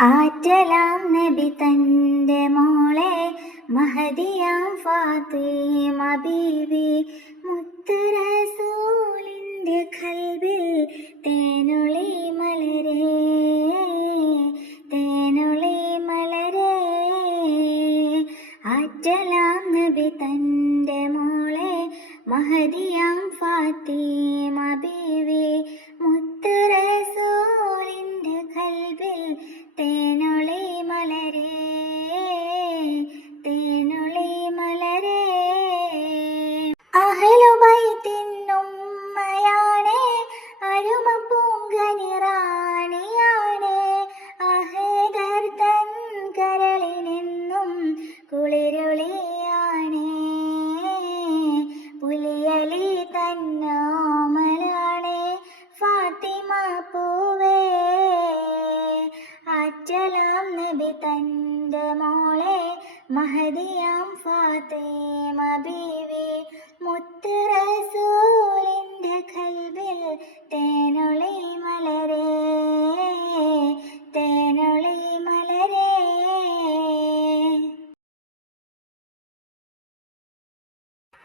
ആറ്റലാം നബി തന്റെ മോളെ മഹദിയാം ഫാത്തിമ ബീവി. മുത്തുറസൂലിന്റെ കൽബിൽ തേനുളി മലരേ തേനുളി മലരേ. ആറ്റലാം നബി തന്റെ മോളെ മഹദിയാം ഫാത്തിമ ബീവി. പൂങ്കനിറാണിയാണ് അഹദർ തൻ കരളിനെന്നും കുളിരുളിയാണ്. പുലിയലി തന്നോമലാണ് ഫാത്തിമ പൂവേ അച്ചലാം നബി തന്റെ മോളെ മഹദിയാം ഫാത്തിമ ബീവി. മുത്ത്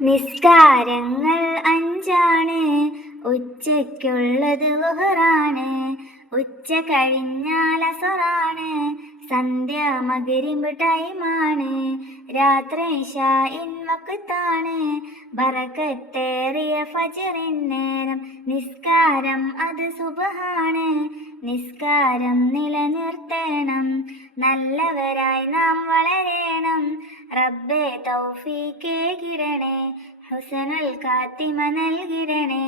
നിസ്കാരങ്ങൾ അഞ്ചാണ്. ഉച്ചയ്ക്കുള്ളത് ലുഹറാണ് ഉച്ച കഴിഞ്ഞാൽ അസറാണ്. സന്ധ്യ മകരിമ്പ് ടൈമാണ്. രാത്രി ഷായിൻ വക്കത്താണ് ബറക്കത്തേറിയ ഫജറിൻ നേരം നിസ്കാരം അത് സുബഹാണ്. നിസ്കാരം നിലനിർത്തണം. നല്ലവരായി നാം വളരേണം. റബ്ബെ തൗഫീക്കേ കിരണേ ഹുസനൽ കാത്തിമ നൽകിടണേ.